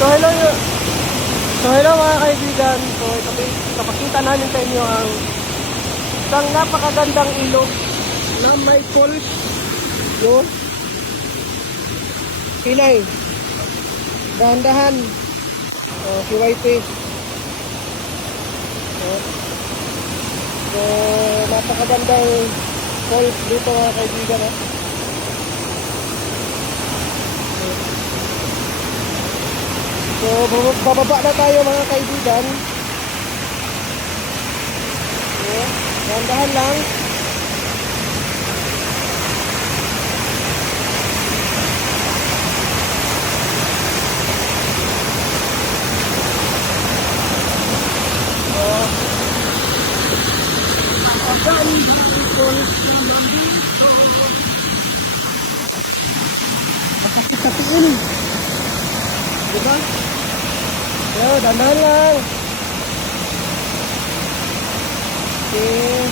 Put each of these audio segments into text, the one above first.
So hello mga kaibigan. So ipapakita namin sa inyo ang isang napakagandang ilog na may falls. Yun. Pilay. Dahan-dahan. Si YP. So napakagandang falls dito mga kaibigan. So, bababa na tayo mga kaibigan. So, dahan-dahan lang. So, pagkaan ng falls naman dito. Masakit-sakiin. Diba? Yo, dandan lang. Okay.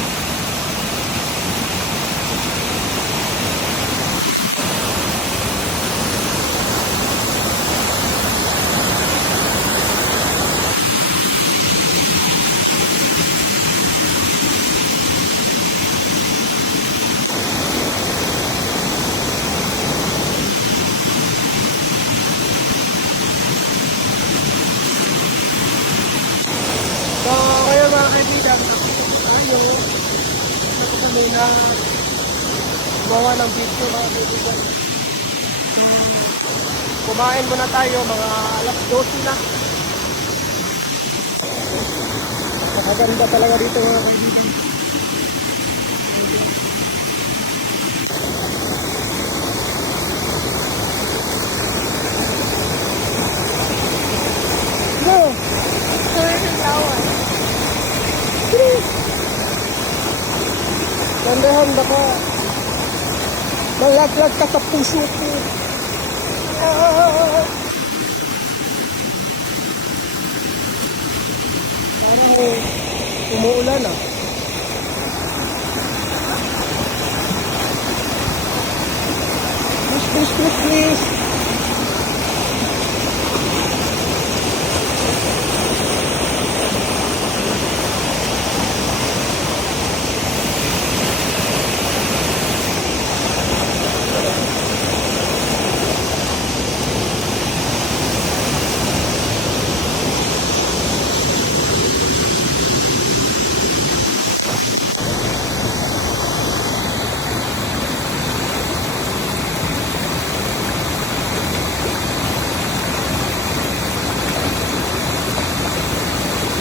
So, kaya mga kaibigan, tayo kami na gumawa ng video mga kaibigan. Kumain muna tayo mga alas 12 na. Napakaganda talaga dito mga kaibigan. Go! Tandahan baka malaglag ka sa puso ko. Parang umuulan ah. Please.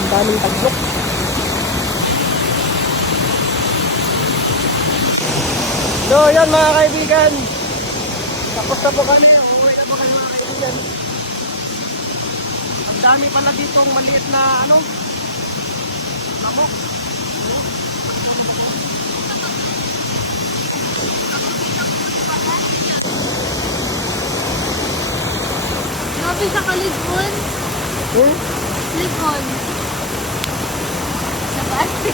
Daming taglok. So yan mga kaibigan, tapos na po kami. Uuwi na po kami mga kaibigan. Ang dami pala ditong maliit na lamok. Grabe sa Kalibon. Kalibon. Sa bati.